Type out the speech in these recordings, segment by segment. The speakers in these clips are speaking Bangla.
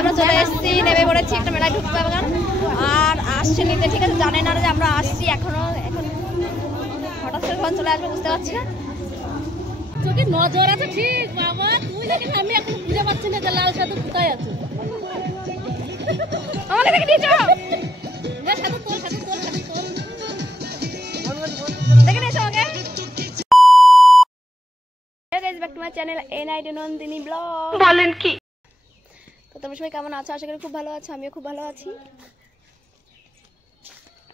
আমরা চলে এসেছি, নেমে পড়েছি, একটা মেলায় ঢুকতে পারবো আর আসছে নিতে, ঠিক আছে? জানে না যে আমরা আসছি এখনো, এখন হঠাৎ করে কখন চলে আসবে বুঝতে পারছি না। তোকে নজর আছে ঠিক বাবা, তুই দেখে আমি এখন খুঁজে পাচ্ছি না যে লাল সাধু কোথায় আছে। আমাকে দেখে নিয়ে যাও, দেখে নিয়েছো আমাকে। Back to my channel NID Nandini blog. বলেন কি? তো তোমরা সবাই কেমন আছো? আশা করি খুব ভালো আছো, আমিও খুব ভালো আছি।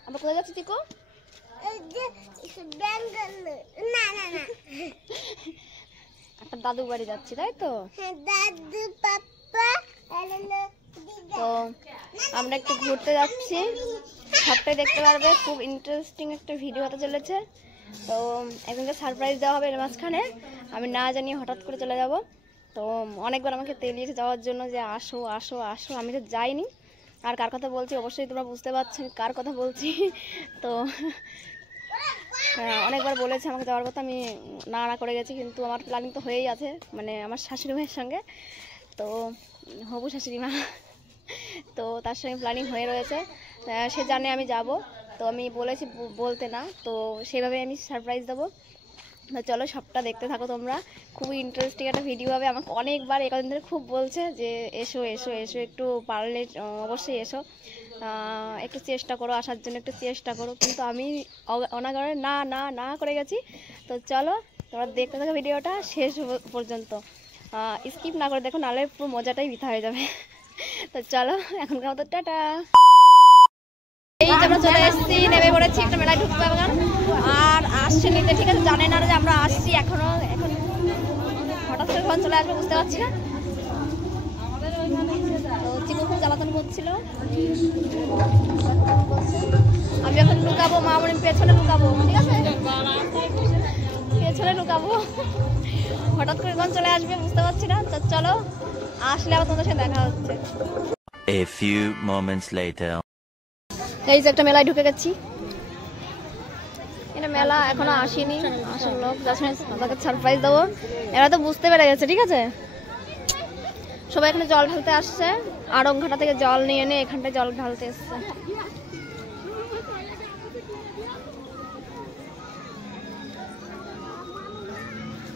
আমরা কোথায় যাচ্ছি তিকো? একটা দাদু বাড়ি যাচ্ছি, তাই তো? দাদু পাপা। তো আমরা একটু ঘুরতে যাচ্ছি, সবটাই দেখতে পারবে। খুব ইন্টারেস্টিং একটা ভিডিও হতে চলেছে। তো একজনকে সারপ্রাইজ দেওয়া হবে এর মাঝখানে, আমি না জানিয়ে হঠাৎ করে চলে যাব। তো অনেকবার আমাকে তেলিয়েছে যাওয়ার জন্য যে আসো আসো আসো, আমি তো যাইনি। আর কার কথা বলছি অবশ্যই তোমরা বুঝতে পারছো কার কথা বলছি। তো অনেকবার বলেছে আমাকে যাওয়ার কথা, আমি না না করে গেছি, কিন্তু আমার প্ল্যানিং তো হয়েই আছে, মানে আমার শাশুড়ি মায়ের সঙ্গে, তো হবু শাশুড়ি মা, তো তার সঙ্গে প্ল্যানিং হয়ে রয়েছে। সে জানে আমি যাব, তো আমি বলেছি বলতে না, তো সেভাবে আমি সারপ্রাইজ দেবো। তো চলো সবটা দেখতে থাকো তোমরা, খুবই ইন্টারেস্টিং একটা ভিডিও হবে। আমাকে অনেকবার এই কদিন ধরে খুব বলছে যে এসো এসো এসো, একটু পারলে অবশ্যই এসো, একটু চেষ্টা করো আসার জন্য, একটু চেষ্টা করো, কিন্তু আমি অনাগরে না না না করে গেছি। তো চলো তোমরা দেখতে থাকো ভিডিওটা শেষ পর্যন্ত, স্কিপ না করে দেখো, নাহলে পুরো মজাটাই বৃথা হয়ে যাবে। তো চলো এখনকার মতো টাটা। এই যে আমরা চলে এসেছি, নেমে পড়েছি, একটা মেলায় ঢুকতে পারবো আর আসছে নিতে, ঠিক আছে? জানে না যে আমরা আসছি এখনো, এখন হঠাৎ করে কখন চলে আসবে বুঝতে পারছি না। তো চিকু খুব জ্বালাতন করছিল, আমি এখন লুকাবো, মামনি পেছনে লুকাবো, ঠিক আছে? পেছনে লুকাবো, হঠাৎ করে কখন চলে আসবে বুঝতে পারছি না। তো চলো আসলে আবার তোমাদের সাথে দেখা হচ্ছে। A few moments later. এই যে একটা মেলায় ঢুকে গেছি, এটা মেলা এখনো আসেনি, আসল লোক তাদেরকে সারপ্রাইজ দেবো। এরা তো বুঝতে পেরে গেছে, ঠিক আছে? সবাই এখানে জল ঢালতে আসছে, আড়ংঘাটা থেকে জল নিয়ে এনে এখানটায় জল ঢালতে এসছে।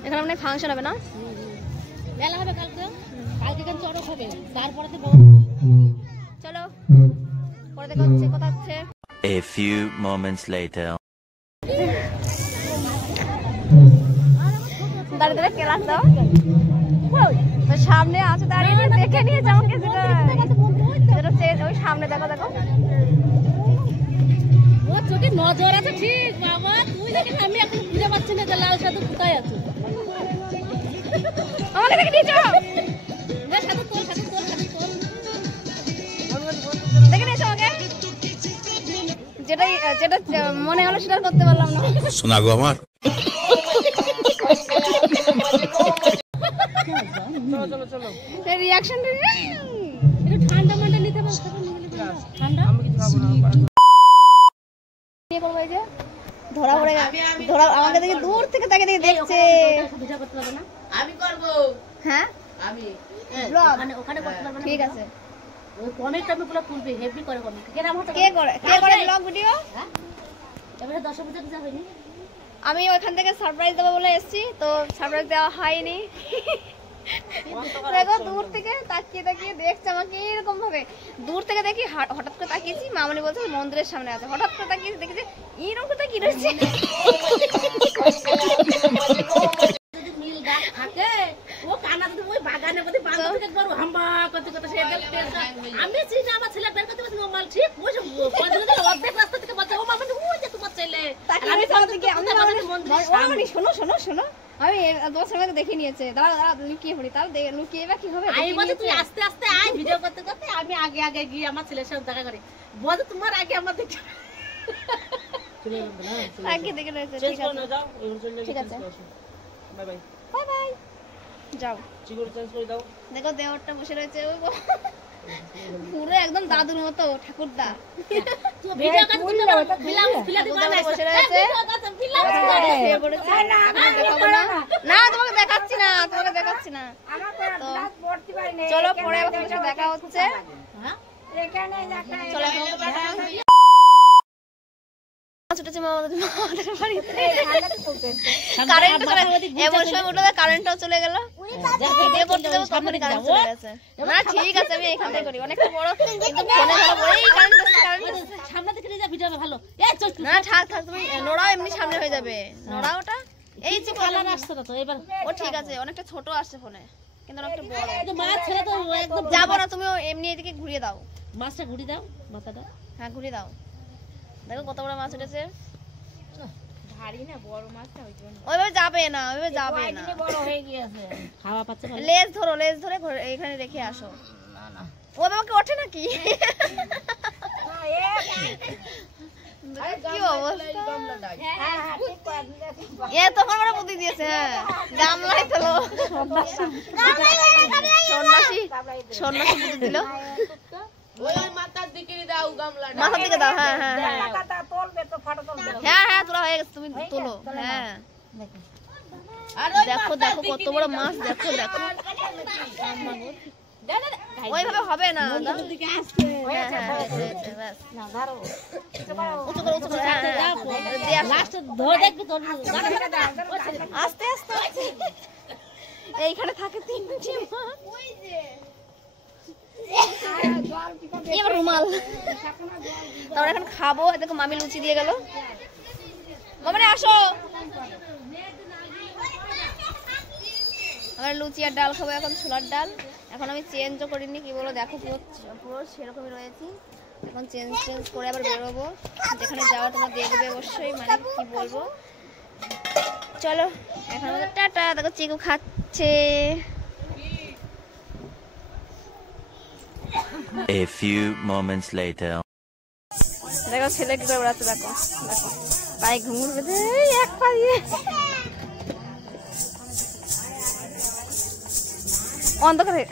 এখানে মানে ফাংশন হবে না, মেলা হবে কালকে, কালকে চড়ক হবে, তারপরে চলো পরে দেখা হচ্ছে, কথা হচ্ছে। A few moments later. দাঁড়িয়ে দাঁড়িয়ে কেলাস দাও, তো সামনে আছে দাঁড়িয়ে দেখে নিয়েছে আমাকে, যেটা ওই সামনে দেখো দেখো। ও তোকে নজর আছে ঠিক বাবা, তুই দেখে আমি এখন খুঁজে পাচ্ছি না যে লাল সাধু কোথায় আছে। আমাকে দেখে নিয়ে যাও, দেখে নিয়েছো আমাকে, যেটাই যেটা মনে হলো সেটা করতে পারলাম না। শোনা গো আমার। চলো চলো রিঅ্যাকশন ঠান্ডা মান্ডা নিতে পারছো? ঠান্ডা আমি কিছু খাবো না, নিয়ে করবো। এই যে ধরা পড়ে গেছে, ধরা আমাকে দেখে দূর থেকে তাকে দেখে দেখছে। আমি করব। হ্যাঁ আমি ব্লগ ওখানে করতে পারবো না, ঠিক আছে? ওই কমেন্ট আমি পুরো খুলবে, হেভি করে কমেন্ট। কে করে ব্লগ ভিডিও? এবারে 10 বছর যা হয়নি, আমি ওইখান থেকে সারপ্রাইজ দেবো বলে এসেছি, তো সারপ্রাইজ দেওয়া হয়নি। দেখো দূর থেকে তাকিয়ে তাকিয়ে দেখছে আমাকে এরকম ভাবে, দূর থেকে দেখি, হঠাৎ করে তাকিয়েছি, মামনি বলছে মন্দিরের সামনে আছে, হঠাৎ করে তাকিয়েছি দেখেছি এরকম কোথায় কি রয়েছে। যদি মিল গাছ থাকে ও কানা যদি ওই বাগানের মধ্যে বাঁধা থেকে একবার হাম্বা করতে করতে সে দেখতে আমি চিনি আমার ছেলে বের করতে পারছি মাল ঠিক ওই যে অর্ধেক রাস্তা থেকে বলছে ও মামনি ওই যে তোমার ছেলে, আমি মামনি শোনো শোনো শোনো, আমি তোমার সঙ্গে দেখে নিয়েছে, দাঁড়া দাঁড়া লুকিয়ে পড়ি, তাহলে লুকিয়ে বা কি হবে? আমি বলছি তুই আস্তে আস্তে আয়, ভিডিও করতে করতে আমি আগে আগে গিয়ে আমার ছেলের সাথে দেখা করি, বলছে তোমার আগে আমার দেখতে আগে দেখে রয়েছে। ঠিক আছে বাই বাই বাই বাই, যাও চিকুর চেঞ্জ করে দাও। দেখো দেওরটা বসে রয়েছে পুরো একদম দাদুর মতো ঠাকুরদা। তুই ভিডিও কাট করতে বিলাতি বানাইছ বসে রয়েছে শুয়ে পড়েছে দেখাবো না না তোমাকে দেখাচ্ছি না তো চলো পরে আবার তোমার সাথে দেখা হচ্ছে চলো এখন তো টাটা ছুটেছে মামাদের বাড়িতে এমন সময় উঠলো কারেন্টটাও চলে গেল ভিডিও করতে যাবো তখনই কারেন্ট চলে গেছে না ঠিক আছে আমি এখান থেকে করি অনেকটা বড় কিন্তু ফোনে ধরো বলেই কারেন্ট সামনে থেকে নিয়ে যা ভিডিও ভালো না থাক তুমি নোড়াও এমনি সামনে হয়ে যাবে নোড়া ওটা এই যে কালার আসছে না তো এবার ও ঠিক আছে অনেকটা ছোট আসছে ফোনে কিন্তু অনেকটা বড় কিন্তু মাছ ছেড়ে তো একদম যাবো না তুমি এমনি এদিকে ঘুরিয়ে দাও মাছটা ঘুরি দাও মাথাটা হ্যাঁ ঘুরিয়ে দাও দেখো কত বড় মাছ উঠেছে ওইভাবে যাবে না বড় হয়ে গিয়েছে খাওয়া পাচ্ছে না লেজ ধরে এখানে রেখে আসো ও বাবাকে ওঠে নাকি কি অবস্থা এ তখন বড় বুদ্ধি দিয়েছে হ্যাঁ গামলাই তোলো সন্ন্যাসী বুদ্ধি দিল মাথার দিকে দাও হ্যাঁ তোলা হয়ে গেছে তুমি তোলো হ্যাঁ দেখো কত বড় মাছ দেখো ওইভাবে হবে না আস্তে আস্তে এইখানে থাকে তিনটে এবার রুমাল তারপর এখন খাবো দেখো মামি লুচি দিয়ে গেল মামারে আসো আমরা লুচি আর ডাল খাবো এখন ছোলার ডাল এখন আমি চেঞ্জও করিনি কি বলো দেখো পুরো সেরকমই রয়েছি এখন চেঞ্জ করে আবার বেরোবো যেখানে যাওয়া তোমরা দেখবে অবশ্যই মানে কি বলবো চলো এখন আমাদের টাটা দেখো চিকু খাচ্ছে A few moments later. দেখো ছেলে কি করে বেড়াচ্ছে দেখো পায়ে ঘুঙুর বেঁধে এক পা দিয়ে অন্ধকারে